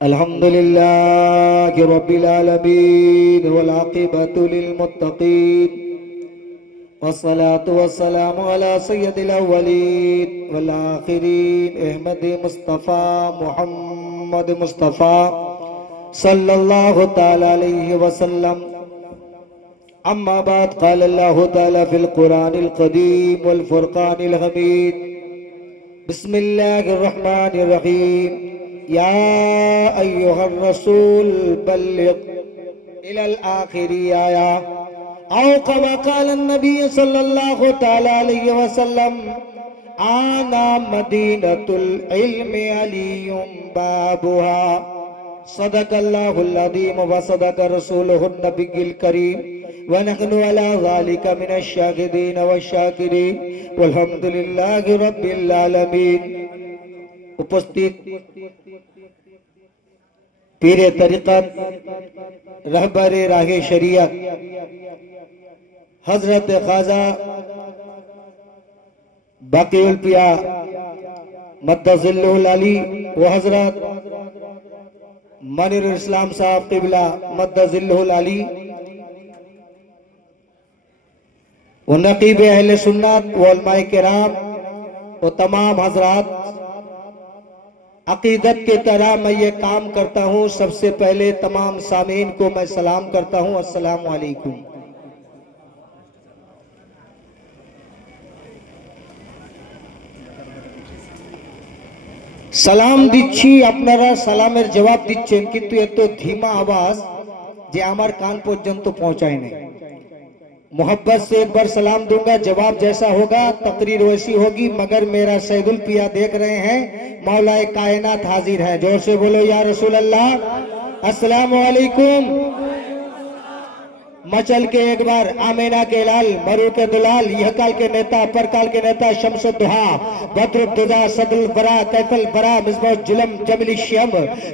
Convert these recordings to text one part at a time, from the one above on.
अल्हम्दुलिल्लाहि रब्बिल आलमीन वल आक़िबतु लिल मुत्तक़ीन वस्सलातु वस्सलामु अला सय्यदिल अव्वलीन वल आखिरीन अहमद मुस्तफ़ा मुहम्मद मुस्तफ़ा सल्लल्लाहु तआला अलैहि वसल्लम। अम्मा बाद क़ाल अल्लाहु तआला फ़िल क़ुरानिल क़दीम वल फ़ुरक़ानिल हमीद। बिस्मिल्लाहिर रहमानिर रहीम। या अय्युहर रसूल बल्लिग इलल आखिरी आया औ कमा क़ाल नबी सल्लल्लाहु तआला अलैहि वसल्लम। आना मदीनतुल इल्म अलियुम बाबुहा। सदक़ल्लाहुल अज़ीम व सदक़ रसूलुहुन नबिय्युल करीम व नहनु अला ज़ालिका मिनश शाहिदीन वश-शाकिरीन वल्हम्दुलिल्लाहि रब्बिल आलमीन। उपस्थित पीरे तरीक़त रहबरे राहे शरीयत हजरत ख्वाजा बाक़ीउल पिया मद्दज़िल्लुहुल अली व हजरत मनीरुल इस्लाम साहब क़िबला मद्दज़िल्लुहुल अली व नक़ीब अहले सुन्नत व उलमाए किराम व तमाम हजरात, अकीदत की तरह मैं ये काम करता हूँ। सबसे पहले तमाम सामीन को मैं सलाम करता हूँ, अस्सलामु अलैकुम। সালাম দিচ্ছি, আপনারা সালামের জবাব দিচ্ছেন, কিন্তু এত ধীমা আওয়াজ যে আমার কান পর্যন্ত পৌঁছায় না। मोहब्बत से एक बार सलाम दूंगा, जवाब जैसा होगा तकरीर वैसी होगी। मगर मेरा सैदुल पिया देख रहे हैं, मौलाए कायनात हाजिर है। जोर से बोलो या रसूल अल्लाह, अस्सलामु अलैकुम। मचल के एक बार आमीना के लाल, मरू के दुलाल, यह काल के नेता, परकाल के नेता, शम्सुद्दुहा, बद्रुद्दुजा, सदुल बरा, कैफल बरा, मिज़बाह जुलम, जमील श्यम,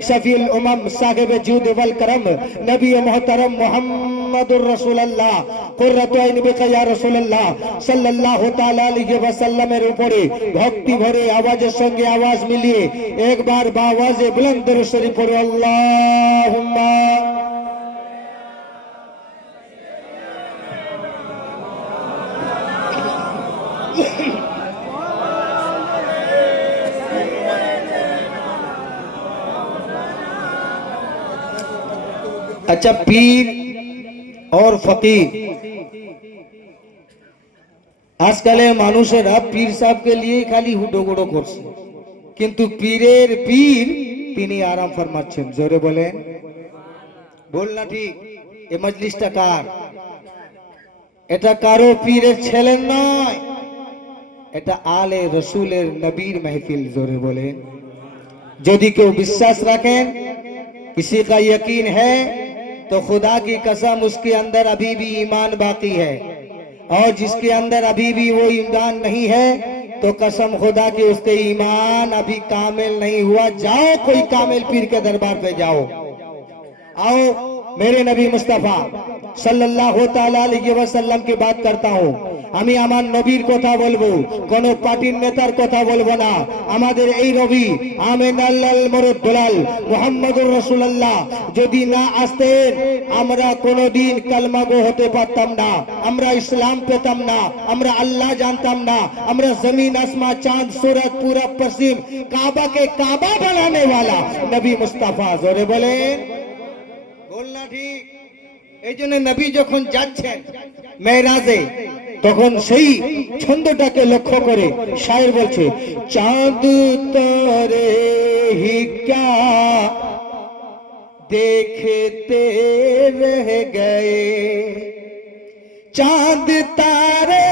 शफीउल उमम, साहिब जूद वल करम, नबी मोहतरम मुहम्मदुर रसूलुल्लाह, कुर्रतु आइन बिका या रसूलुल्लाह सल्लल्लाहु ताला अलैहि वसल्लम এর উপরে ভক্তি ভরে আওয়াজের সঙ্গে আওয়াজ মিলিয়ে একবার বাওয়াজে বুলন্দ শরীফ পড়ো আল্লাহুম্মা। अच्छा, पीर और फकीर, आजकल मानुषेरा पीर साहब के लिए खाली হুডোগুড়ো করছে, কিন্তু পীরের পীর তিনি আরাম ফরমাচ্ছেন। জোরে বলেন, বল না ঠিক? এই মজলিসটা কার? এটা কারো পীরের ছেলের নয়, এটা আলে রসুলের নবীর महफिल। জোরে বলেন। যদি কেউ বিশ্বাস রাখেন, किसी का यकीन है, तो खुदा की कसम उसके अंदर अभी भी ईमान बाकी है, और जिसके अंदर अभी भी वो ईमान नहीं है, तो कसम खुदा की उसके ईमान अभी कामिल नहीं हुआ। जाओ कोई कामिल पीर के दरबार पे जाओ। आओ, मेरे नबी मुस्तफा सल्लल्लाहु ताला अलैहि वसल्लम की बात करता हूँ। আমি আমার নবীর কথা বলবো, কোন পার্টির নেতার কথা বলবো না। আমাদের এই নবী আমিনাল মুরদ্দুলাল মুহাম্মদুর রাসূলুল্লাহ যদি না আসতেন, আমরা কোনোদিন কালমা গো হতে পারতাম না, আমরা ইসলাম পেতাম না, আমরা আল্লাহ জানতাম না, আমরা জমিন আসমান চাঁদ सूरज पूरब पश्चिम काबा के काबा बनाने वाला नबी मुस्तफा। जोरे বলেন, বলনা ঠিক? এই জন্য নবী যখন যাচ্ছেন মেরাজে, তখন সেই ছন্দটাকে লক্ষ্য করে শায়ের বলছে, চাঁদ তারে হি ক্যা দেখতে রহ গয়ে, চাঁদ তারে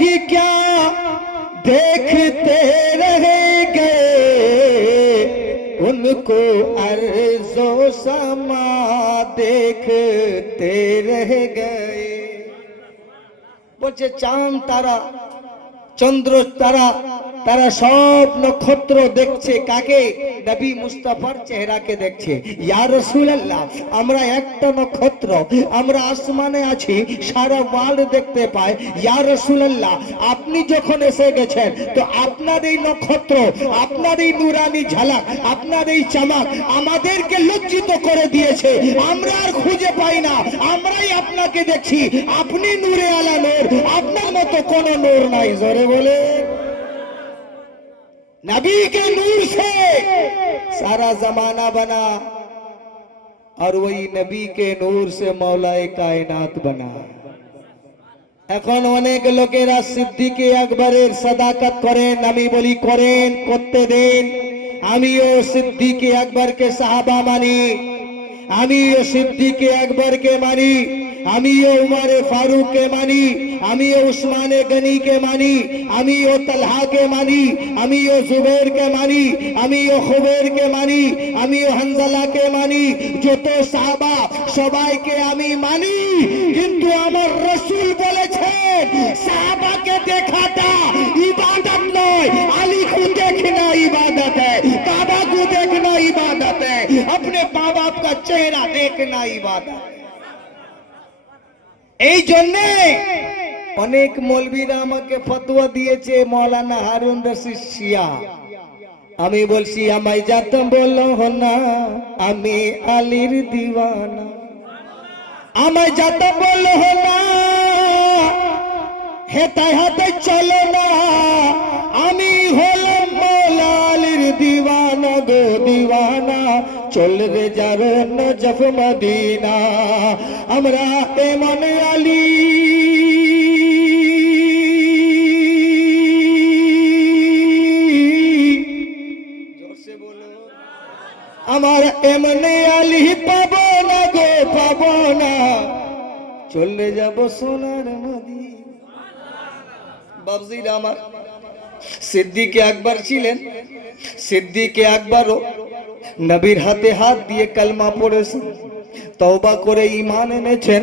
হি ক্যা দেখতে রহ গয়ে, उनको अर्ज़ो समा देखते रह गए। বলছে চাঁদ তারা চন্দ্র তারা তারা সব নক্ষত্র দেখছে কাকে? নবী মুস্তাফার চেহারাকে দেখছে। ইয়া রাসূলুল্লাহ, আমরা একটা নক্ষত্র, আমরা আসমানে আছি, সারা ওয়ার্ল্ড দেখতে পায়। ইয়া রাসূলুল্লাহ, আপনি যখন এসে গেছেন তো আপনার এই নক্ষত্র, আপনার এই নুরানি ঝলক, আপনার এই চমক আমাদেরকে লজ্জিত করে দিয়েছে। আমরা আর খুঁজে পাই না, আমরাই আপনাকে দেখছি। আপনি নূরে আলা নূর, আপনার মতো কোনো নূর নাই। জোরে বলে नबी के नूर से सारा जमाना बना और वही नबी के नूर से मौलाए कायनात बना। এখন অনেক লোকেরা সিদ্দিকে আকবরের সাদাকাত করেন, আমি বলি করেন, করতে দেন। আমিও সিদ্দিকে আকবরকে সাহাবা মানি, আমিও সিদ্দিকে আকবরকে মানি, আমিও উমরে ফারুককে মানি, আমিও উসমানে গনিকে মানি, আমিও তালহাকে মানি, আমিও জুবাইরকে মানি, আমিও খুবাইরকে মানি, আমিও হানজালাকে মানি। যত সাহাবা সবাইকে আমি মানি, কিন্তু আমার রাসূল বলেছেন সাহাবাকে দেখাটা ইবাদত নয়, আলী को देखना इबादत है, काबा को देखना इबादत है, अपने माँ बाप का चेहरा देखना इबादत। এই জন্যে অনেক মৌলবীরা আমাকে ফতোয়া দিয়েছে মৌলানা হারুন রশিদ শিয়া। আমি বলছি আমায় যাতে বলো না আমি আলীর দিওয়ানা, আমায় যাতে বলো না হেতায় হাতে চলো না, আমি হলাম মৌলা আলীর দিওয়ানা গো দিওয়ানা। চল রে যাবে নজফ মদিনা, আমরা এমন আলী জোরসে বলো, আমার এমন আলী পাবো না গো পাবো না, চলে যাব সোনার মদিনা। বাবজিরা আমার, সিদ্দিকে আকবর ছিলেন, সিদ্দিকে আকবরও নবীর হাতে হাত দিয়ে কালমা পড়েছেন, তওবা করে ঈমান এনেছেন।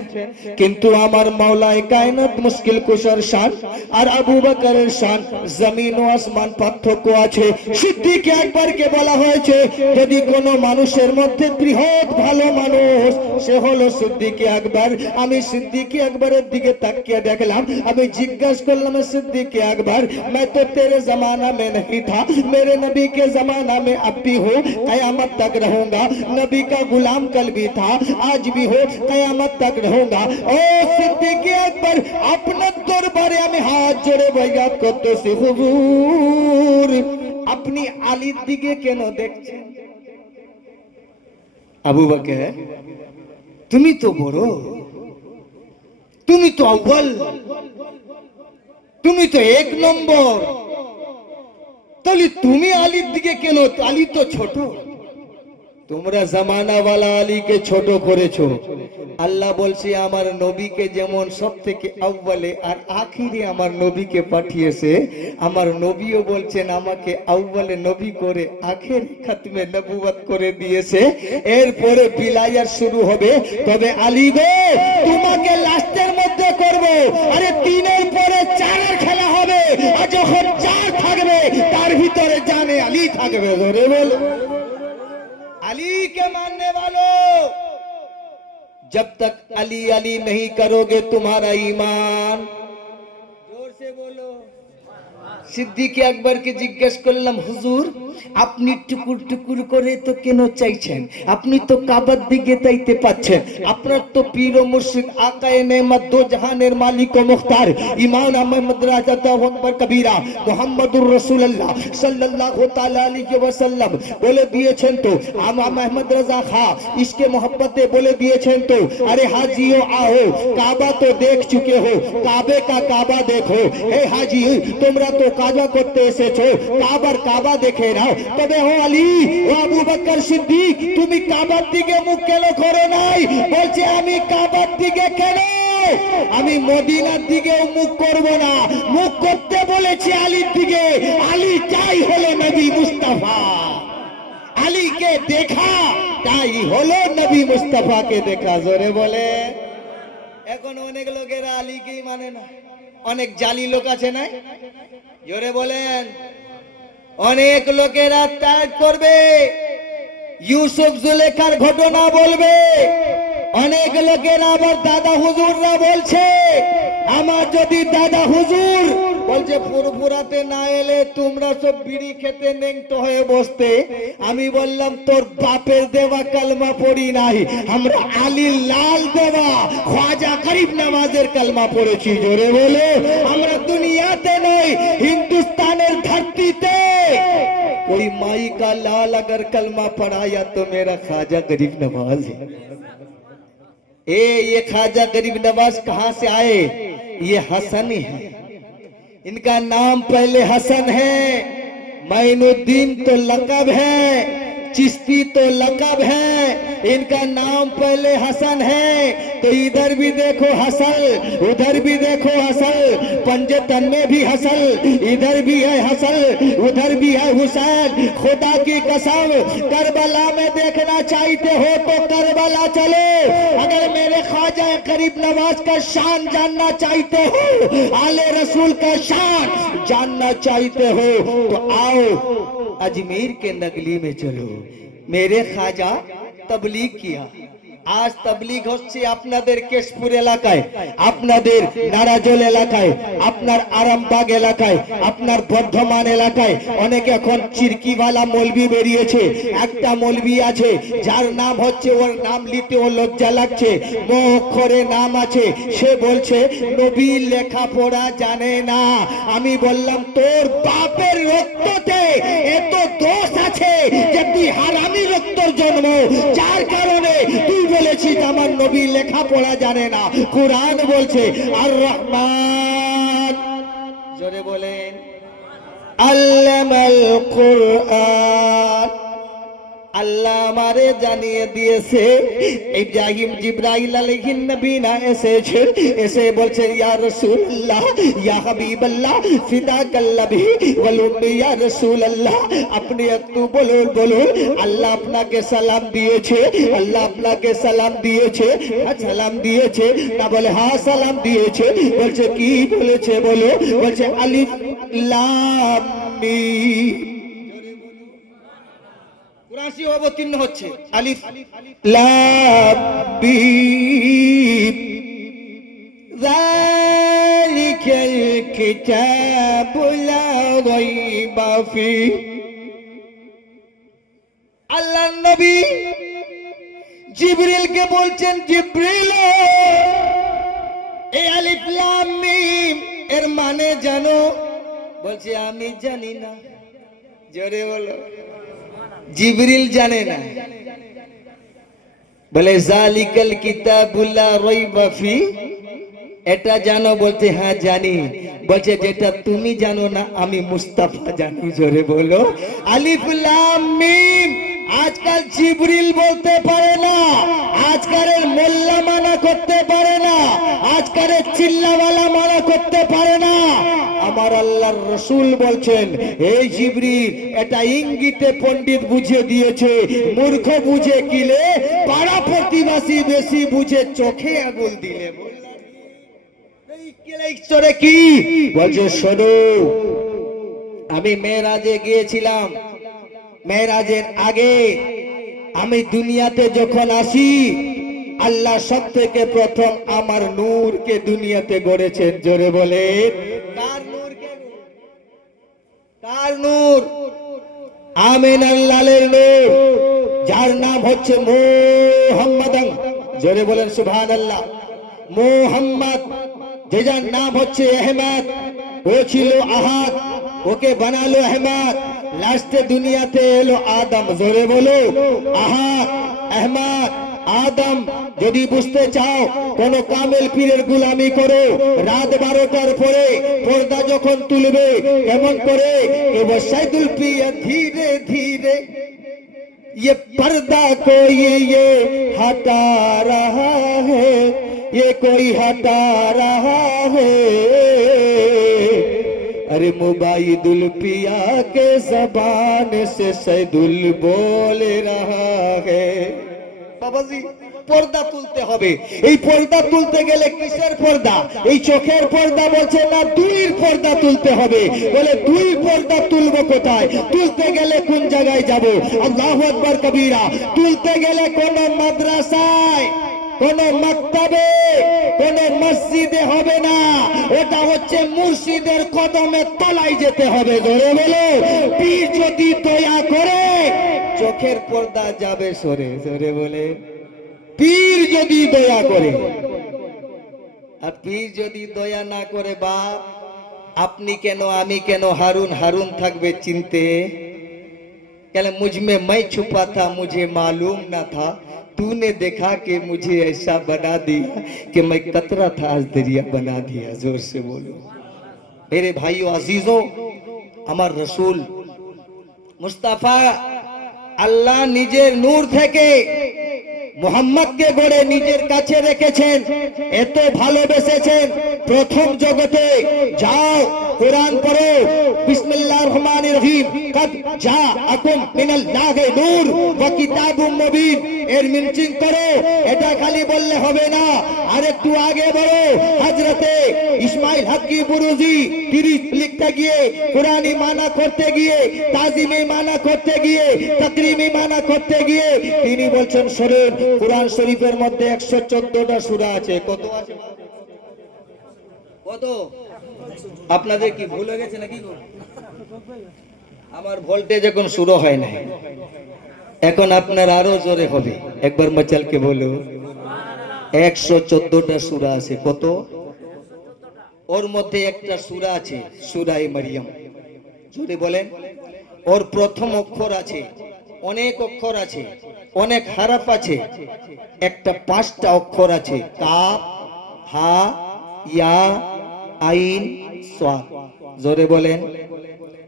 কিন্তু আমার মাওলায়ে কায়নাত মুশকিল কুশার শান আর আবু বকরের শান জমিন ও আসমান পার্থক্য আছে। সিদ্দিক আকবরকে বলা হয়েছে যদি কোনো মানুষের মধ্যে বৃহৎ ভালো মানুষ সে হলো সিদ্দিক আকবর। আমি সিদ্দিক আকবরের দিকে তাকিয়ে দেখলাম, আমি জিজ্ঞাসা করলাম সিদ্দিক আকবর मैं तो तेरे जमाना में नहीं था, मेरे नबी के जमाना में अब भी हूँ, कयामत तक रहूंगा। नबी का गुलाम कल भी था, आज भी हो, कयामत तक रहूंगा। ओ सिद्दीक আকবর আপনার দরবারে আমি হাত জোড়ে বাইয়াত করতেছি হুজুর, আপনি আলীর দিকে কেন দেখছেন? আবু বকর তুমি তো বড়, তুমি তো আউয়াল, তুমি তো এক নম্বর, তাহলে তুমি আলীর দিকে কেন? আলী তো ছোট, তোমরা জামানাওয়ালা আলীকে ছোট করেছো। আল্লাহ বলছে আমার নবীকে যেমন সব থেকে আউয়ালে আর আখিরে আমার নবীকে পাঠিয়েছে, আমার নবীও বলছেন আমাকে আউয়ালে নবী করে আখেরে খাতমে নবুয়ত করে দিয়েছে। এরপরে বিলায়াত শুরু হবে। তবে আলী গো তোমাকে লাস্টের মধ্যে করব। আরে তিনের পরে চারের খেলা হবে, আর যখন চার থাকবে তার ভিতরে জানে আলী থাকবে। ধরে বল अली के मानने वालों, जब तक अली अली नहीं करोगे तुम्हारा ईमान, जोर से बोलो। সিদ্দিক আকবরকে জিজ্ঞেস করলাম হুজুর আপনি টুকুর টুকুর করে তো কেন চাইছেন? আপনি তো কাবার দিকে চাইতে পাচ্ছেন, আপনার তো পীর ও মুর্শিদ আকায়ে নেমত দো জাহানের মালিক ও মুখতার ইমাম আহমদ রাজা তাওয়াক্কুল কবীরা মুহাম্মদুর রাসূলুল্লাহ সাল্লাল্লাহু তাআলা আলাইহি ওয়াসাল্লাম বলে দিয়েছেন তো, ইমাম আহমদ রাজা খা इसके मोहब्बते बोले दिएছেন তো, अरे हाजियो आओ काबा तो देख चुके हो, काबे का काबा देखो। हे हाजी তোমরা তো কাবা করতে এসেছো, কাবার কাবা দেখে নাও। তবে ও আলী ও আবু বকর সিদ্দিক তুমি কাবার দিকে মুখ কেন করো নাই? বলছে আমি কাবার দিকে কেন, আমি মদিনার দিকেও মুখ করব না, মুখ করতে বলেছি আলীর দিকে। আলী চাই হলো নবী মুস্তাফা, আলীকে দেখা তাই হলো নবী মুস্তাফাকে দেখা। জোরে বলে। এখন অনেক লোকেরা আলীকেই মানে না, অনেক জালি লোক আছে না, জোরে বলেন। অনেক লোকেরা ত্যাগ করবে, ইউসুফ জুলেখার ঘটনা বলবে। অনেক লোকেরা আবার দাদা হুজুররা বলছে, আমার যদি দাদা হুজুর বলছে ফুরফুরাতে না এলে তোমরা সব বিড়ি খেতে নেংট হয়ে বসতে। আমি বললাম তোর বাপের দেওয়া কালমা পড়ি নাই, আমরা আলী লাল দেওয়া খ্বাজা গরিব নওয়াজের কালমা পড়েছি। জোরে বলে, আমরা দুনিয়াতে নই, হিন্দুস্তানের धरतीते कोई माई का लाल अगर कलमा पढ़ाया तो मेरा ख्वाजा गरीब नवाज है। ये ख्वाजा गरीब नवाज कहाँ से आए? ये हसन है, इनका नाम पहले हसन है, माइनुद्दीन तो लकब है, चिश्ती तो लकब है, इनका नाम पहले हसन है। तो इधर भी देखो हसल, उधर भी देखो हसल, पंजतन में भी हसल, इधर भी है हसल, उधर भी है हुसैन। खुदा की कसम, करबला में देखना चाहते हो तो करबला चलो। अगर मेरे ख्वाजा गरीब नवाज का शान जानना चाहते हो, आले रसूल का शान जानना चाहते हो, तो आओ अजमेर के नगली में चलो। मेरे ख्वाजा तबलीग किया। आज तबलीग হচ্ছে আপনাদের কেশপুর এলাকায়, আপনাদের নারাজল এলাকায়, আপনার আরামবাগ এলাকায়, আপনার বর্ধমান এলাকায় অনেক এখন চিরকিওয়ালা মৌলবি বেরিয়েছে। একটা মৌলবি আছে যার নাম হচ্ছে, ওর নাম নিতে ও লজ্জা লাগছে, মুখরে নাম আছে, সে বলছে নবী লেখাপড়া জানে না। আমি বললাম তোর বাপের রক্ততে এত দোষ আছে যে তুই হারামি রক্তর জন্ম, যার কারণে তুই বলেছিস আমার নবী লেখাপড়া জানে না। কুরআন বলছে আর রহমান, জোরে বলেন, আল্লামাল কুরআন। আল্লাহ আমারে জানিয়ে দিয়েছে ইব্রাহিম জিবরাইল আলাইহিন নবী না এসেছে, এসে বলছে ইয়া রাসূলুল্লাহ ইয়া হাবিবাল্লাহ ফিদাকাল্লাহি ওয়াল উম্মি ইয়া রাসূলুল্লাহ, আপনি একটু বলুন বলুন আল্লাহ আপনাকে সালাম দিয়েছে, আল্লাহ আপনাকে সালাম দিয়েছে, সালাম দিয়েছে না? বলে হ্যাঁ সালাম দিয়েছে। বলছে কি বলেছে বলো? বলছে আলিফ লাম মিম। কুরআশি অবতীর্ণ হচ্ছে আলিফ লাম মিম, যালিকাল কিতাবু লা রাইবা ফিহি। আল্লাহর নবী জিবরিলকে বলছেন, জিবরিল এই আলিফ লাম মিম এর মানে জানো? বলছে আমি জানি না। জোরে বলো, জিবরিল জানে না। বলে জালিকাল কিতাবুল লা রাইবা ফি, এটা জানো? বলতে হ্যাঁ জানি। বলছে যেটা তুমি জানো না আমি মুস্তাফা জানি। জোরে বলো আলিফ লাম মিম। আজকাল জিবরিল বলতে পারে না, আজকালের মোল্লা মানা করতে পারে না, আজকালের চিল্লাওয়ালা মানা করতে পারে না। আমার আল্লাহর রাসূল বলছেন এই জিবরিল এটা ইঙ্গিতে পণ্ডিত বুঝে দিয়েছে, মূর্খ বুঝে কিলে, পাড়া প্রতিবাসী বেশি বুঝে চোখে আগুন দিলে। কি বলছে শোনো, আমি মেরাজে গিয়েছিলাম, মেরাজের আগে আমি দুনিয়াতে যখন আসি আল্লাহ সব থেকে প্রথম আমার নূরকে দুনিয়াতে গড়েছেন। জোরে বলে কার নূর? কার নূর? আমিনার লালের নূর, যার নাম হচ্ছে মুহাম্মদ। জোরে বলেন সুবহানাল্লাহ। মুহাম্মদ, যে যার নাম হচ্ছে আহমদ, ও ছিল আহাদ, ওকে বানালো আহমদ, লাস্টে দুনিয়াতে এলো আদম। জোরে বলো আহাদ আহমদ আদম। যদি বুঝতে চাও কোন কামেল পীরের গুলামি করো, রাত 12টার পরে পর্দা যখন তুলবে এমন করে সাইদুল পিয়া ধীরে ধীরে ये पर्दा कोई ये हटा रहा है, ये कोई हटा रहा है। अरे मुबाइदुल पिया के जबान से सैदुल बोल रहा है। বাবাজি পর্দা তুলতে হবে। এই পর্দা তুলতে গেলে কিসের পর্দা? এই চোখের পর্দা বলছে না, দুইয়ের পর্দা তুলতে হবে। বলে দুই পর্দা তুলবো কোথায়? তুলতে গেলে কোন জায়গায় যাব? আল্লাহু আকবার কবীরা। তুলতে গেলে কোন মাদ্রাসায়, কোন মাকতাবে, কোন মসজিদে হবে না, ওটা হচ্ছে মুর্শিদের কদমের তলায় যেতে হবে। ধরে বলো, পীর যদি দয়া করে চোখের পর্দা যাবে সরে। ধরে বলে, পীর যদি দয়া করে। আর পীর যদি দয়া না করে, বাপ আপনি কেন আমি কেন হারুন হারুন থাকবে চিনতে? कहले मुझ में मैं छुपा था, मुझे मालूम ना था, तूने देखा कि मुझे ऐसा बना दिया कि मैं कतरा था आज दरिया बना दिया। जोर से बोलो मेरे भाइयों अजीजों, আমার রসুল মুস্তাফা আল্লাহ নিজের নূর থেকে মুহাম্মদকে গড়ে নিজের কাছে রেখেছেন, এত ভালোবেসেছেন। প্রথম জগতে যাও কোরআন পড়ো, বিসমিল্লাহির রহমানির রহিম, কদ জাআকুম মিনাল্লাহি নূর ওয়া কিতাবুম মুবিন, এর মিনিং করো। এটা খালি বললে হবে না, আর একটু আগে বলো। হযরতে ইসমাইল হক্কি বুরুজি তিরিশ লিখতে গিয়ে, কোরআনি মানা করতে গিয়ে, তাজিমি মানা করতে গিয়ে, তাকরিমি মানা করতে গিয়ে তিনি বলছেন শুনুন, কোরআন শরীফের মধ্যে 114টা সূরা আছে। কত আছে? কত? আপনাদের কি ভুল হয়ে গেছে নাকি? আমার ভোল্টেজ এখন শুরু হয় না, এখন আপনার আরো জোরে হবে। একবার মচালকে বলো, 114টা সূরা আছে। কত? ওর মধ্যে একটা সূরা আছে সূরায়ে মারিয়াম। জোরে বলেন। ওর প্রথম অক্ষর আছে, অনেক অক্ষর আছে, অনেক হারফ আছে, একটা 5টা অক্ষর আছে, কাফ হা ইয়া আইন সাদ। জোরে বলেন।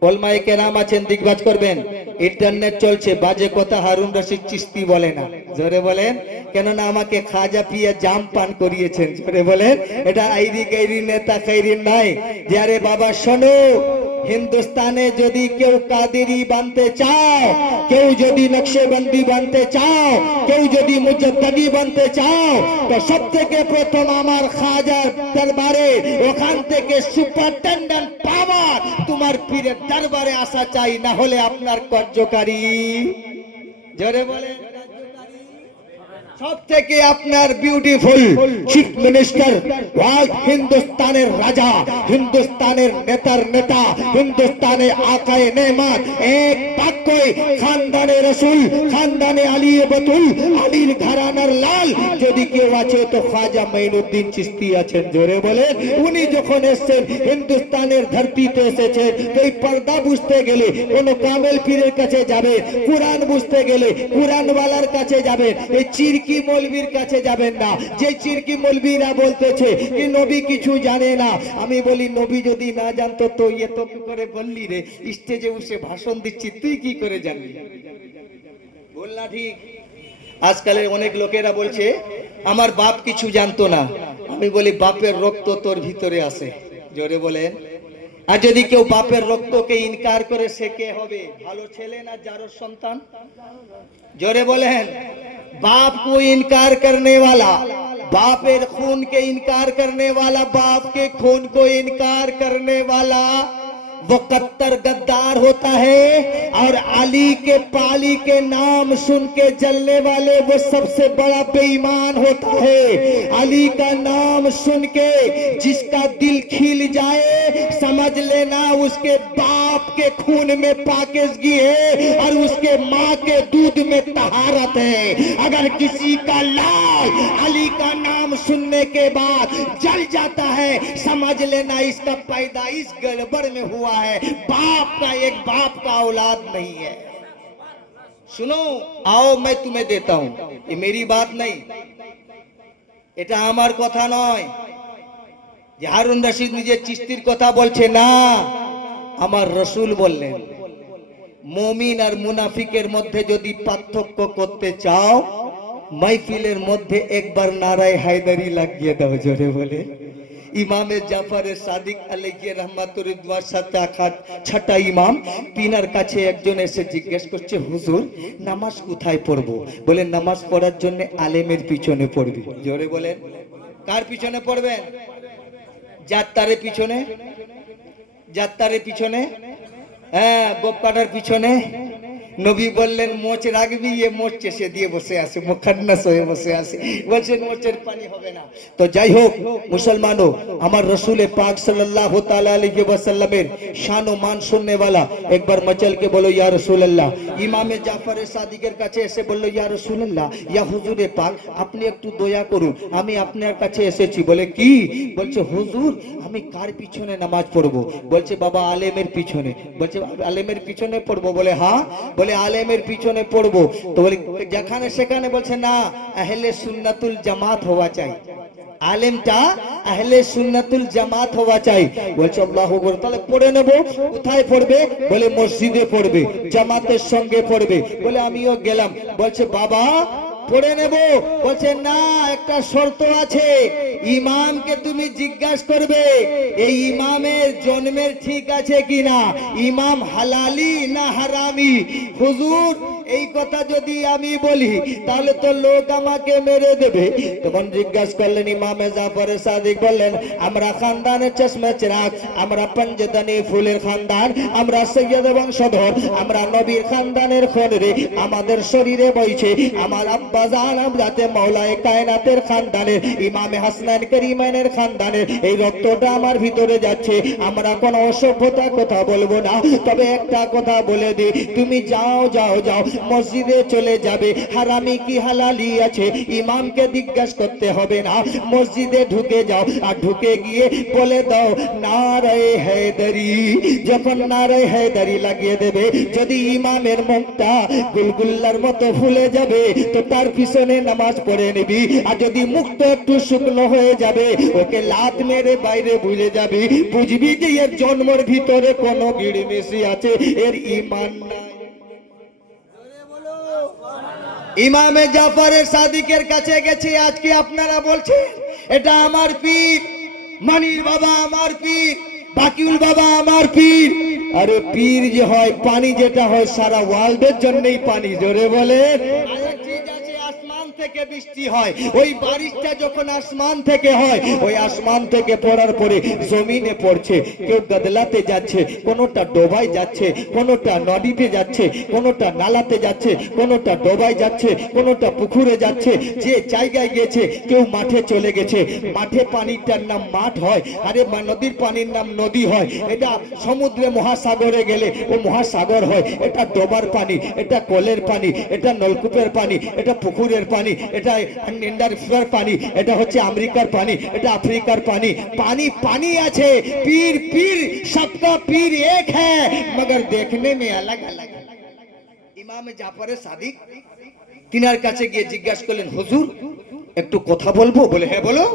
ওলামায়ে কেরাম আছেন, দিগবাজ করবেন। ইন্টারনেট চলছে, বাজে কথা হারুন রশিদ চিশতি বলে না। জোরে বলেন। কেননা আমাকে খাজা পিয়া জাম পান করিয়েছেন। জোরে বলেন। এটা আইরি গাইরি নেতা খাইরি নাই। যারে বাবা শোনো, হিন্দুস্তানে যদি কেউ কাদেরি বানতে চাও, কেউ যদি নকশেবন্দি বানতে চাও, কেউ যদি মুজাদ্দিদি বানতে চাও, তো সব থেকে প্রথম আমার খাজার দরবারে, ওখান থেকে সুপারিনটেন্ডেন্ট পাওয়ার তোমার পীরের দরবারে আসা চাই, না হলে আপনার কার্যকারী। জোরে বলে। সব থেকে আপনার বিউটিফুল চিফ মিনিস্টার, ওয়ার্ল্ড হিন্দুস্তানের রাজা, হিন্দুস্তানের নেতার নেতা, হিন্দুস্তানের আকায়ে নেমাত, এক বাক্যে খানদানে রসুল, খানদানে আলী বতুল, আলীর ঘরানার লাল যদি কেউ আছে তো খাজা মাইনুদ্দিন চিশতি আছেন। জোরে বলেন। উনি যখন এসেছেন হিন্দুস্তানের ধরতিতে এসেছেন, তো এই পর্দা বুঝতে গেলে কোন কামেল পীরের কাছে যাবে, কোরআন বুঝতে গেলে কোরআনওয়ালার কাছে যাবে, এই চিরকি মৌলবীর কাছে যাবেন না। যে চিরকি মৌলবীরা বলতেছে কি নবী কিছু জানে না, আমি বলি নবী যদি না জানতো তো এত কি করে বললি রে? স্টেজে বসে ভাষণ দিচ্ছি, তুই কি করে জানলি? বল না ঠিক? আজকালের অনেক লোকেরা বলছে আমার বাপ কিছু জানতো না। আমি বলি বাপের রক্ত তোর ভিতরে আছে। জোরে বলেন। আর যদি কেউ বাপের রক্তকে ইনকার করে, সে কে হবে? ভালো ছেলে না জারোর সন্তান? জোরে বলেন। बाप को इनकार करने वाला, बापेर खून के इनकार करने वाला, बाप के खून को इनकार करने वाला वो कत्तर गद्दार होता है। और अली के पाली के नाम सुन के जलने वाले वो सबसे बड़ा बेईमान होता है। अली का नाम सुन के जिसका दिल खिल जाए, समझ लेना उसके बाप के खून में पाकीज़गी है और उसके माँ के दूध में तहारत है। अगर किसी का लाल अली का नाम सुनने के बाद जल जाता है, समझ लेना इसका पैदाइश गड़बड़ में हुआ है। बाप का एक बाप का औलाद नहीं है। सुनो, आओ मैं तुम्हें देता हूं। ये मेरी बात नहीं, এটা আমার কথা নয় যে হারুন রশিদ নিজের চিশতির কথা বলছে না, আমার রসুল বললেন। মুমিন আর মুনাফিকের মধ্যে যদি পার্থক্য করতে চাও, মাহফিলের মধ্যে একবার নারায়ে হায়দারি লাগিয়ে দাও। জোরে বলে। ইমামে জাফর সাদিক আলাইহি রহমাতুল্লাহ সাথে ছটা ইমাম তিনার কাছে একজন এসে জিজ্ঞেস করছে হুজুর নামাজ কোথায় পড়বো? বলে নামাজ পড়ার জন্য আলেমের পিছনে পড়বি। জোরে বলেন, কার পিছনে পড়বেন? জাত্তারের পিছনে, জাত্তারের পিছনে, হ্যাঁ গোপ কাটার পিছনে। নবী বললেন মোচ রাখবি, এ মোচ চেষে দিয়ে বসে আছে, মুখান্নাস হয়ে বসে আছে, বলছেন মোচের পানি হবে না। তো যাই হোক মুসলমানও, আমার রসুল পাক সাল্লাল্লাহু তাআলা আলাইহি ওয়াসাল্লামের শান ও মান শুননে वाला একবার মচল কে বলো ইয়া রাসূলুল্লাহ। ইমামে জাফর সাদিকের কাছে এসে বলল ইয়া রাসূলুল্লাহ, ইয়া হুজুরে পাক আপনি একটু দয়া করুন, আমি আপনার কাছে এসেছি। বলে কি? বলছে হুজুর আমি কার পিছনে নামাজ পড়বো? বলছে বাবা আলেমের পিছনে। বলছে আলেমের পিছনে পড়বো? বলে হ্যাঁ। বলে আলেমের পিছনে পড়বো তো বলে যেখানে সেখানে? বলছে না, আহলে সুন্নাতুল জামাত হওয়া চাই, আলেমটা আহলে সুন্নাতুল জামাত হওয়া চাই। বলছে আল্লাহু আকবার, তাহলে পড়ে নেব। কোথায় পড়বে? বলে মসজিদে পড়বে, জামাতের সঙ্গে পড়বে। বলে আমিও গেলাম। বলছে বাবা পড়ে নেব। বলছে না, একটা শর্ত আছে, ইমামকে তুমি জিজ্ঞাসা করবে এই ইমামের জন্মের ঠিক আছে কিনা, ইমাম হালালি না হারামি। হুজুর এই কথা যদি আমি বলি তাহলে তো লোক আমাকে মেরে দেবে। তখন জিজ্ঞাসা করলেন ইমামে জাফর সাদিক, বললেন আমরা খানদানের চশমে চিরাগ, আমরা পঞ্জদানি ফুলের খানদান, আমরা সৈয়দ বংশধর, আমরা নবীর খানদানের খনরে আমাদের শরীরে বইছে, আমার আব্বা জান আমরাতে মাওলায়ে কায়নাতের খানদানের ইমামে হাসনান করিমানের খানদানের এই রক্তটা আমার ভিতরে যাচ্ছে। আমরা কোনো অসভ্যতা কথা বলবো না, তবে একটা কথা বলে দিই, তুমি যাও যাও যাও মসজিদে চলে যাবে, হারামি কি হালালি আছে ইমামকে জিজ্ঞাসা করতে হবে না, মসজিদে ঢুকে যাও আর ঢুকে গিয়ে বলে দাও নারায়ে হায়দারি। যখন নারায়ে হায়দারি লাগিয়ে দেবে, যদি ইমামের মুখটা গুলগুল্লার মতো ফুলে যাবে তো তার পিছনে নামাজ পড়ে নিবি, আর যদি মুখটা একটু শুকনো হয়ে যাবে ওকে লাত মেরে বাইরে বুঝে যাবি, বুঝবি যে এর জন্মের ভিতরে কোনো গিড়মিশি আছে, এর ঈমান নাই। ইমামে জাফরের সাদিকের কাছে গেছে, আজকে আপনারা বলছেন এটা আমার পীর, মানির বাবা আমার পীর, বাকিউল বাবা আমার পীর। আরে পীর যে হয়, পানি যেটা হয় সারা ওয়ার্ল্ডের জন্যই পানি। জোরে বলে আসমান থেকে বৃষ্টি হয়, ওই বারিশটা যখন আসমান থেকে হয়, ওই আসমান থেকে পড়ার পরে জমিনে পড়ছে, কেউ গদলাতে যাচ্ছে, কোনোটা ডোবায় যাচ্ছে, কোনোটা নদীতে যাচ্ছে, কোনোটা নালাতে যাচ্ছে, কোনোটা ডোবায় যাচ্ছে, কোনোটা পুকুরে যাচ্ছে, যে জায়গায় গেছে, কেউ মাঠে চলে গেছে, মাঠে পানিটার নাম মাঠ হয়, আরে নদীর পানির নাম নদী হয়, এটা সমুদ্রে মহাসাগরে গেলে ও মহাসাগর হয়, এটা ডোবার পানি, এটা কলের পানি, এটা নলকূপের পানি, এটা পুকুরের পানি, এটা ইন্ডাস্ট্রিয়াল পানি, এটা হচ্ছে আমেরিকার পানি, এটা আফ্রিকার পানি। পানি পানি আছে, পীর পীর सबका पीर एक है मगर देखने में अलग अलग। ইমাম জাফর সাদিক তিনার কাছে গিয়ে জিজ্ঞাসা করলেন হুজুর একটু কথা বলবো? বলে হ্যাঁ বলো।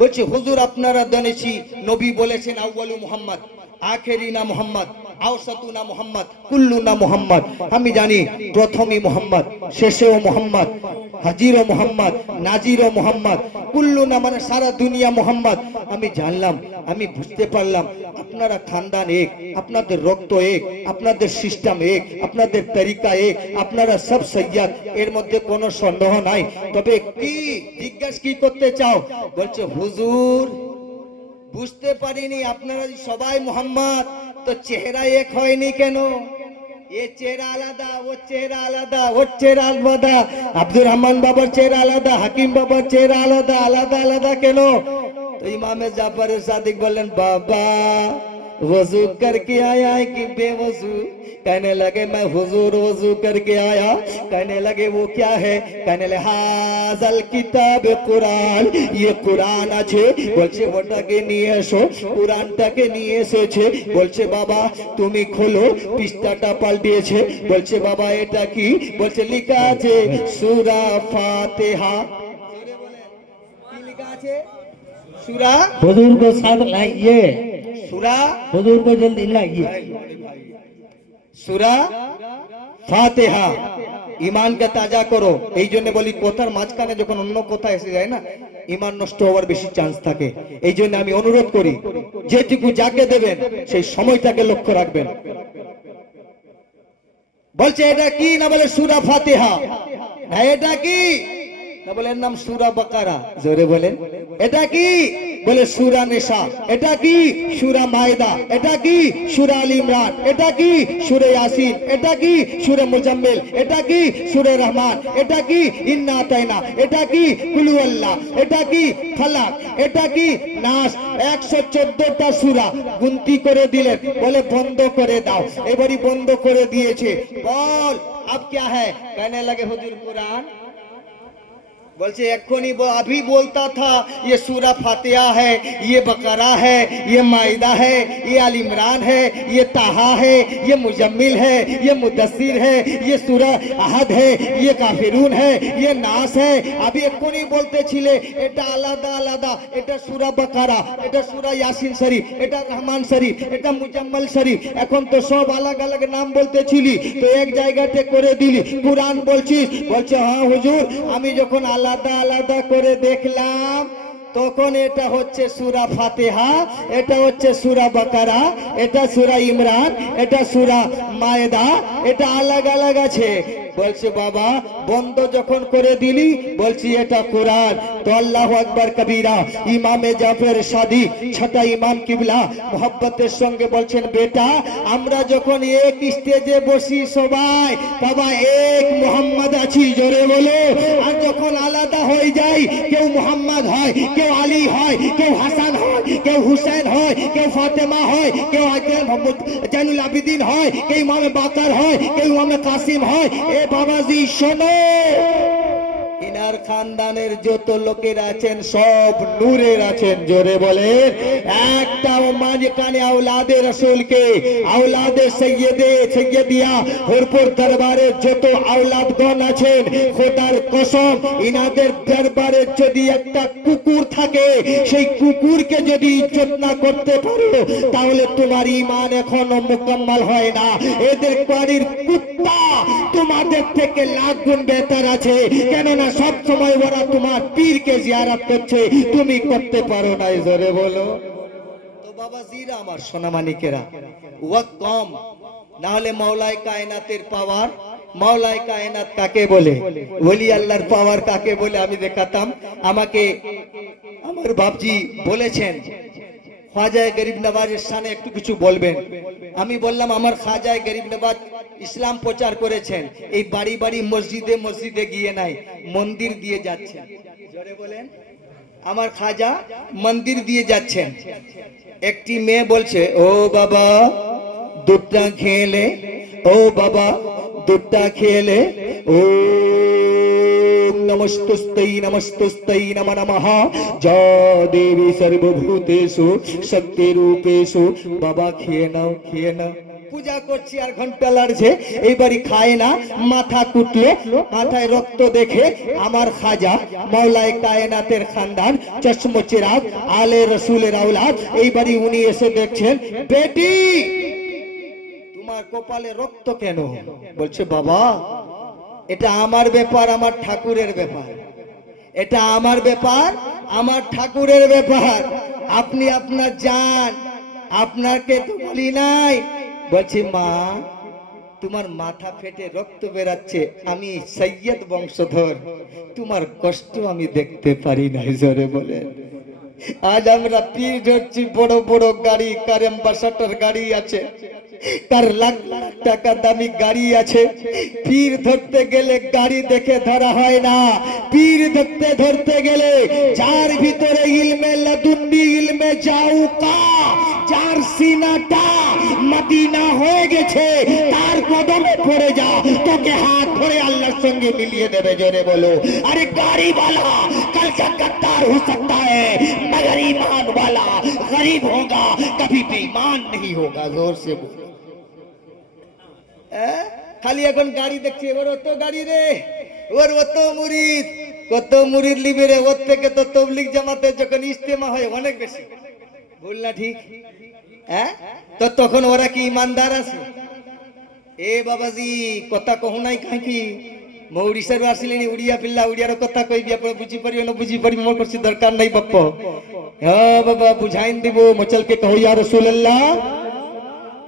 বলছে হুজুর আপনারা জানেছি নবী বলেছেন আউয়ালু মুহাম্মদ, আখেরি না মুহাম্মদ, আওসাতু না মুহাম্মদ, কুল্লু না মুহাম্মদ। আমি জানি প্রথমই মুহাম্মদ, শেষেও মুহাম্মদ, হাজিরও মুহাম্মদ, নাজিরও মুহাম্মদ, কুল্লু না মানে সারা দুনিয়া মুহাম্মদ। আমি জানলাম, আমি বুঝতে পারলাম আপনারা খানদান এক, আপনাদের রক্ত এক, আপনাদের সিস্টেম এক, আপনাদের তরিকা এক, আপনারা সব সৈয়দ, এর মধ্যে কোনো সন্দেহ নাই। তবে কি জিজ্ঞাসা কি করতে চাও? বলছে হুজুর বুঝতে পারিনি আপনারা সবাই মুহাম্মদ, তো চেহারা এক হয়নি কেন? এ চেহারা আলাদা, ও চেহারা আলাদা, ওর চেহারা আলাদা, আব্দুর রহমান বাবার চেহারা আলাদা, হাকিম বাবার চেহারা আলাদা, আলাদা আলাদা কেন? তো ইমামে জাফর সাদিক বললেন বাবা वजू करके आया है कि बेवजू? कहने लगे मैं हुजूर वजू करके आया। कहने लगे वो क्या है? कहने लगे हाजल किताब कुरान, ये कुरान আছে। বলছে ওটাকে নিয়ে এসো, কুরআনটাকে নিয়ে এসেছে। বলছে বাবা তুমি খোলো, পৃষ্ঠাটা পাল্টিয়েছে। বলছে বাবা এটা কি? বলছে লেখা আছে সূরা ফাতিহা। জোরে বলেন কি লেখা আছে? सूरा हुजूर को साथ लाइए, सूरा हुजूर को जल्दी लाइए। सूरा ফাতিহা ইমানকে তাজা করো। এই জন্য বলি কথার মাঝখানে যখন অন্য কথা এসে যায় না, ইমান নষ্ট হওয়ার বেশি চান্স থাকে। এই জন্য আমি অনুরোধ করি, যেটুকু যাকে দেবেন সেই সময়টাকে লক্ষ্য রাখবেন। বলছে এটা কি না, বলে সূরা ফাতিহা। হ্যাঁ এটা কি না, বলে এর নাম সূরা বাকারা। জোরে বলেন এটা কি, বলে সূরা নিসা। এটা কি সূরা মায়দা। এটা কি সূরা আল ইমরান। এটা কি সূরা ইয়াসিন। এটা কি সূরা মুজাম্মিল। এটা কি সূরা রহমান। এটা কি ইন্না আতাইনা। এটা কি কুল হুয়াল্লাহ। এটা কি ফালাক। এটা কি নাস। 114টা সূরা গুনতি করে দিলেন, বলে বন্ধ করে দাও। এবারই বন্ধ করে দিয়েছে। বল अब क्या है, कहने लगे हुजूर कुरान। बोलते एखोनी अभी बोलता था ये सूरा फातिहा है, ये बकरा है, ये माइदा है, ये आल इमरान है, ये ताहा है, ये मुजम्मिल है, ये मुदस्सिर है, ये सूरा अहद है, ये काफिरून है, ये नास है। अभी एखोनी बोलते छिले এটা আলাদা আলাদা, এটা সূরা বাকারা, এটা সূরা ইয়াসিন শরীফ, এটা রহমান শরীফ, এটা মুজাম্মিল শরীফ। এখন তো সব আলাদা আলাদা নাম বলতেছিলি, তো এক জায়গাতে করে দিলি কুরআন বলছিস। বলছে হ্যাঁ হুজুর, আমি যখন আলাদা আলাদা করে দেখলাম তখন এটা হচ্ছে সূরা ফাতিহা, এটা হচ্ছে সূরা বাকারা, এটা সূরা ইমরান, এটা সূরা মায়দা, এটা আলাদা আলাদা আছে। বলছে বাবা বন্ধ যখন করে দিলি, বলছি এটা কোরআন। তো আল্লাহু আকবার কবীরা। ইমামে জাফর সাদিক ছটা ইমাম কিবলা মোহাব্বতের সঙ্গে বলছেন, বেটা আমরা যখন এক স্টেজে বসি সবাই, বাবা এক মোহাম্মদ আছি, জোরে বলো। আর যখন আলাদা হয়ে যাই, কেউ মোহাম্মদ হয়, কেউ আলী হয়, কেউ হাসান হয়, কেউ হুসেন হয়, কেউ ফাতেমা হয়, কেউ মোহাম্মদ জাইনুল আবিদিন হয়, কেউ ইমামে বাকার হয়, কেউ ইমামে কাসিম হয়। এ বাবাজি শোনো, ইনার খানদানের যত লোকের আছেন সব নূরের আছেন, জোরে বলেন। একটা মাঝখানে আওলাদে রাসূলকে, আওলাদে সৈয়দিয়া হুরপুর দরবারের যত আওলাদগণ আছেন, খোদার কসম ইনাদের দরবারে যদি একটা কুকুর থাকে, সেই কুকুরকে যদি ইজ্জত না করতে পারো, তাহলে তোমার ঈমান এখনো মুকম্মল হয় না। এদের বাড়ির কুত্তা তোমাদের থেকে লাখ গুণ বেহতর আছে, কেননা সব সময় ওরা তোমার পীরকে জিয়ারত করছে, তুমি করতে পারো না। জোরে বলো। তো বাবা জিরা আমার সোনামানিকেরা, ওয়াক্ত কম, না হলে মাওলায়ে কায়নাতের পাওয়ার, মাওলায়ে কায়নাত কাকে বলে, ওলি আল্লাহর পাওয়ার কাকে বলে আমি দেখাতাম। আমাকে আমার বাপজি বলেছেন খাজায়ে গরিব নওয়াজের শানে একটু কিছু বলবেন। আমি বললাম আমার খাজায়ে গরিব নওয়াজ ইসলাম প্রচার করেছেন, এই বাড়ি বাড়ি মসজিদে মসজিদে গিয়ে নাই, মন্দির দিয়ে যাচ্ছেন। জোরে বলেন। আমার খাজা মন্দির দিয়ে যাচ্ছেন। একটি মেয়ে বলছে, ও বাবা দুধটা খেলে, ও বাবা দুধটা খেলে, ও নমস্তুস্তেই নমস্তুস্তেই নমো নমঃ যা দেবী সর্বভূতেষু শক্তি রূপেষু। বাবা খেয়ে নাও, খেয়ে নাও। পূজা করছি আর ঘন্টা লাগছে, এইবারই খায় না, মাথা কুটলো, মাথায় রক্ত দেখে আমার খাজা মাওলায়ে কায়নাতের খানদান চশমে চিরাগ আলে রসুলের আওলাদ, এইবারই উনি এসে দেখছেন, বেটি তোমার কপালে রক্ত কেন? বলছে বাবা এটা আমার ব্যাপার, আমার ঠাকুরের ব্যাপার, এটা আমার ব্যাপার, আমার ঠাকুরের ব্যাপার। আপনি আপনার যান, আপনাকে তো বলি নাই। বলছি মা তোমার মাথা ফেটে রক্ত বেরাচ্ছে, আমি সৈয়দ বংশধর, তোমার কষ্ট আমি দেখতে পারি না। জোরে বলে। আজ আমরা পীর ধরছি, বড় বড় গাড়ি, কার অ্যাম্বাসাডর গাড়ি আছে, তার লাখ লাখ টাকা দামি গাড়ি আছে। পীর ধরতে গেলে গাড়ি দেখে ধরা হয় না, পীর ধরতে গেলে যার ভিতরে ইলমে লাদুন্নি, ইলমে জাউকা, যার সিনাটা মদিনা হয়ে গেছে, তার কদমে পড়ে যা, তোকে হাত ধরে আল্লাহর সঙ্গে মিলিয়ে দেবে। জোরে বলো। আরে গাড়ি वाला कल का गद्दार हो सकता है, मगर ईमान वाला गरीब होगा, कभी बेईमान नहीं होगा। जोर से बोलो। খালি এখন গাড়ি দেখছি, ওর অত গাড়ি রে, ওর অত মুরিদ, কত মুরিদ লিবে রে, ওর থেকে তো তবলিগ জামাতের যখন ইজতেমা হয় অনেক বেশি। ভুল না ঠিক? হ্যাঁ, তো তখন ওরা কি ইমানদার আছে? এ বাবাজি কথা কহু নাই কাকি, ମୁଁ ଓଡ଼ିଶାରୁ ଆସିଲିଣି ଓଡ଼ିଆ ପିଲା ଓଡ଼ିଆର କଥା କହିବି ଆପଣ ବୁଝିପାରିବେ ନ ବୁଝିପାରିବେ ମୋର କିଛି ଦରକାର ନାହିଁ ବାପ ହଁ ବାବା ବୁଝାଇন দিব মচলকে কহো ইয়া রাসূলুল্লাহ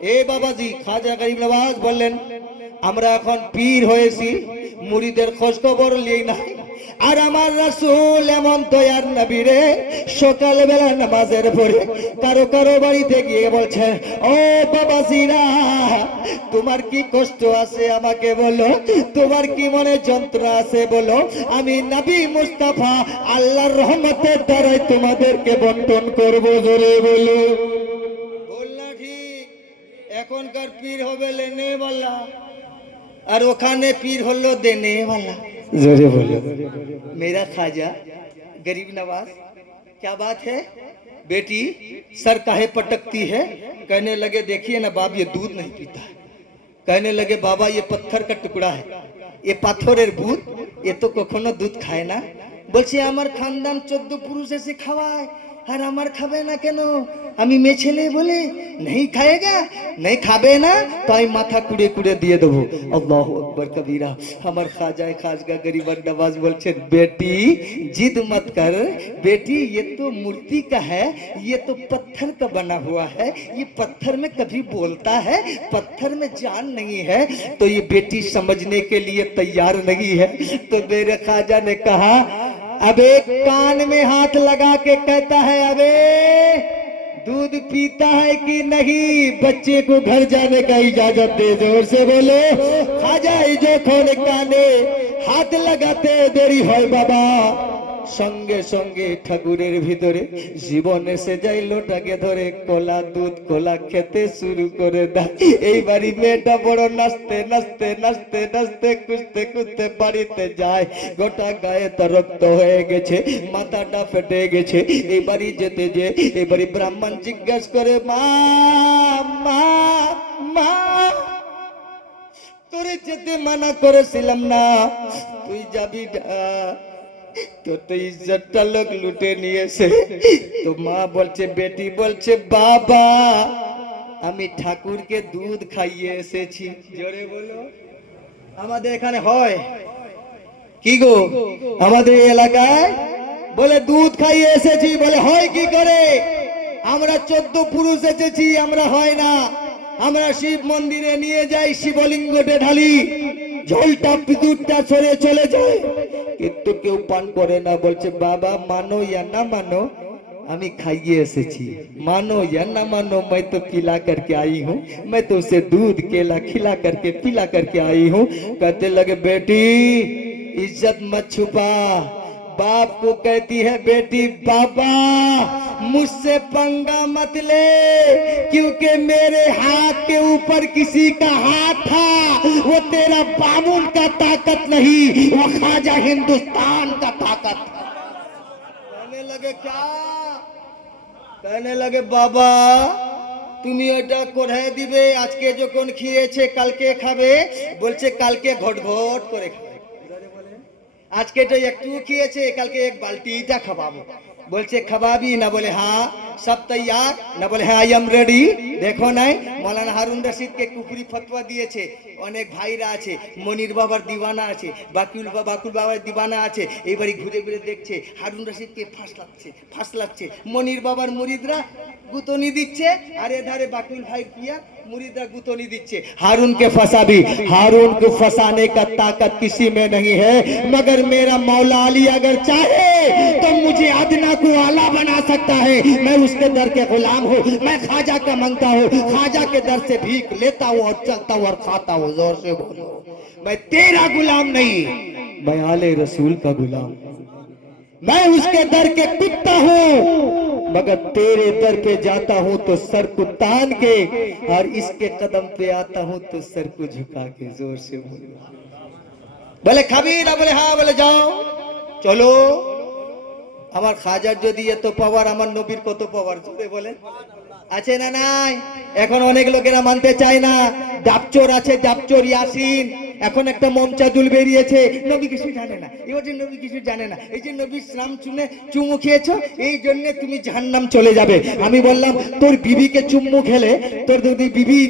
এ বাবাজি খাজা গরিব নওয়াজ বললেন আমরা এখন পীর হয়েছি মুরিদের খোঁজ খবর নেই না আর আমার রাসূল এমন দয়ার নবী রে সকালবেলা নামাজের পরে কারো কারো বাড়িতে গিয়ে বলছে ও বাবাজিরা তোমার কি কষ্ট আছে আমাকে বলো তোমার কি মনে যন্ত্রণা আছে বলো আমি নবী মুস্তাফা আল্লাহর রহমতের দ্বারাই তোমাদেরকে বন্টন করব জোরে বলো বললা ঠিক এখনকার পীর হবে লেনেওয়ালা আর ওখানে পীর হলো দেনেওয়ালা जोरे बोलो मेरा खाजा गरीब नवाज क्या बात है बेटी सर काहे पटकती है कहने लगे देखिए ना बाप ये दूध नहीं पीता है कहने लगे बाबा ये पत्थर का टुकड़ा है ये पाथरेर भूत ये तो कखनो दूध खाए ना বলছে আমার খানদান 14 পুরুষ এসে খাওয়ায় আর আমার খাবে না কেন আমি মেয়ে ছেলে বলে नहीं खाएगा नहीं खाবে না তো আমি মাথা কুড়ে কুড়ে দিয়ে দেব আল্লাহু আকবার কবীরা আমার খাজায়ে খাজগা गरीब नवाज বলছেন बेटी जिद मत कर बेटी ये तो मूर्ति का है ये तो पत्थर का बना हुआ है ये पत्थर में कभी बोलता है पत्थर में जान नहीं है तो ये बेटी समझने के लिए तैयार नहीं है तो मेरे खाजा ने कहा अब एक कान में हाथ लगा के कहता है अबे दूध पीता है कि नहीं बच्चे को घर जाने का इजाजत दे जोर से बोले खाजा जो खोने काने हाथ लगाते देरी है बाबा সঙ্গে সঙ্গে ঠাকুরের ভিতরে জীবন এসে যাই লোটাকে ধরে কোলা দুধ কোলা খেতে শুরু করে দেয় এইবারই মেয়েটা বড় নাচতে নাচতে নাচতে নাচতে কুস্তে কুস্তে বাড়িতে যায় গোটা গায়ে তো রক্ত হয়ে গেছে মাথাটা ফেটে গেছে এইবারই যেতে যে এবারই ব্রাহ্মণ জিজ্ঞাসা করে মা মা মা তোরে যেতে মানা করেছিলাম না তুই যাবি तो तो इज्जतটা লোক লুটে নিয়েছে তো মা বলছে বেটি বলছে বাবা আমি ঠাকুরকে দুধ খাইয়ে এসেছি জোরে বলো আমাদের এখানে হয় কি গো আমাদের এলাকায় বলে দুধ খাইয়ে এসেছি বলে হয় কি করে আমরা 14 পুরুষ এসেছি আমরা হয় না আমরা শিব মন্দিরে নিয়ে যাই শিবলিঙ্গতে ঢালি জলটা দুধটা সরে চলে যায় কিন্তু কেউ পান করে না বলছে বাবা মানো या ना मानो আমি খাইয়ে এসেছি मानो या ना मानो मैं तो पिला करके आई हूँ मैं तो उसे दूध केला खिला करके पिला करके आई हूँ कहते लगे बेटी इज्जत मत छुपा बाप को कहती है बेटी बाबा मुझसे पंगा मत ले क्योंकि मेरे हाथ के ऊपर किसी का हाथ था वो तेरा बामुन का ताकत नहीं वो खाजा हिंदुस्तान का ताकत कहने लगे क्या कहने लगे बाबा তুমি ওটা কোথায় দিবে আজকে যখন খেয়েছে কালকে খাবে বলছে কালকে ঘট ঘট করে খাবে আজকে তো একটু খেয়েছে কালকে এক বালতিটা খাওয়াবো বলছে খাওয়াবি না বলে হ্যাঁ সব তৈয়ার না বলে হ্যাঁ আই এম রেডি দেখো নাই মৌলানা হারুন রশিদকে কুফরি ফতোয়া দিয়েছে অনেক ভাইরা আছে মনির বাবার দিওয়ানা আছে বাকুল বাবার দিওয়ানা আছে এইবারই ঘুরে ঘুরে দেখছে হারুন রশিদকে ফাঁসলাচ্ছে মনির বাবার মুরিদরা গুতনি দিচ্ছে আর এধারে বাকুল ভাই পিয়া मुरीदा गुतोनी दीचे हारून के फंसा भी हारून को फंसाने का ताकत किसी में नहीं है मगर मेरा मौला अली अगर चाहे तो मुझे अदना को आला बना सकता है मैं उसके दर के गुलाम हूँ मैं खाजा का मांगता हूँ खाजा के दर से भीख लेता हूँ और चलता हूँ और खाता हूँ जोर से बोलो मैं तेरा गुलाम नहीं मैं आले रसूल का गुलाम मैं उसके दर के कुत्ता हूँ मगर तेरे दर पे जाता हूँ तो सर को तान के और इसके कदम पे आता हूँ तो सर को झुका के जोर से बोलो बोले खाबी ना बोले हाँ बोले जाओ चलो আমার খাজার যদি এত পাওয়ার আমার নবীর কত পাওয়ার জোরে বলেন আছে না নাই এখন অনেক লোকেরা মানতে চায় না ডাবচোর আছে ডাবচোর ইয়াসিন এখন একটা মমচাদুল বেরিয়েছে, নবী কিছু জানে না, এবার যে নবী কিছু জানে না, এই যে নবী ইসলাম চুমু খেয়েছো এই জন্য তুমি জাহান্নাম চলে যাবে। আমি বললাম তোর বিবিকে চুম্মু খেলে তোর যদি বিবি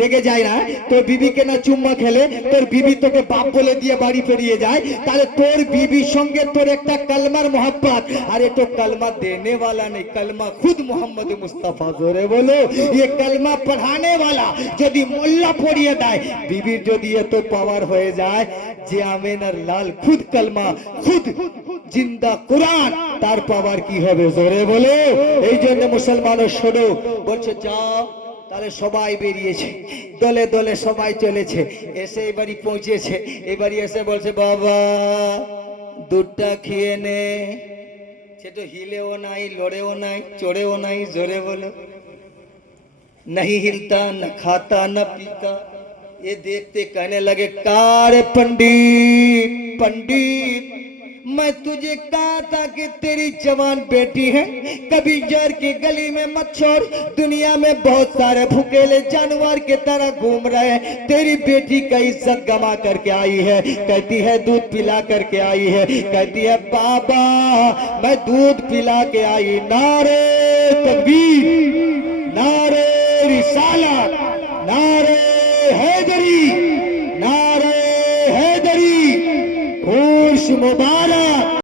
রেগে যায় না, তোর বিবিকে না চুম্মা খেলে তোর বিবি তোকে বাপ বলে দিয়ে বাড়ি পেরিয়ে যায়, তাহলে তোর বিবির সঙ্গে তোর একটা कलमार मोहब्बत, अरे तो कलमा देने वाला नहीं, कलमा खुद मोहम्मद मुस्तफा। जोरे बोलो, ये कलमा पढ़ाने वाला यदि मोल्ला पढ़िए दाय बीबीर यदि এত পাওয়ার হয়ে যায় যে আমিনার লাল খুদ কলমা খুদ জিন্দা কোরআন, তার পাওয়ার কি হবে? জোরে বলো। এই জন্য মুসলমানরা শোনো, বলছে যাও, তাহলে সবাই বেরিয়েছে, দলে দলে সবাই চলেছে, এসে এবারই পৌঁছেছে, এবারই এসে বলছে বাবা দুধটা খেয়ে নে। সে তো হিলেও নাই, লড়েও নাই, চড়েও নাই। জোরে বলো। नहीं हिलता न खाता न पीता, ये देखते कहने लगे कार पंडित पंडित, मैं तुझे कहा था कि तेरी जवान बेटी है, कभी जर की गली में मत छोड़, दुनिया में बहुत सारे भूखेले जानवर के तरह घूम रहे हैं, तेरी बेटी का इज्जत गवा करके आई है। कहती है दूध पिला करके आई है, कहती है बाबा मैं दूध पिला के आई। नारे तकबीर, नारे रिसालत, नारे हैदरी, नारे हैदरी, खुश मुबारक।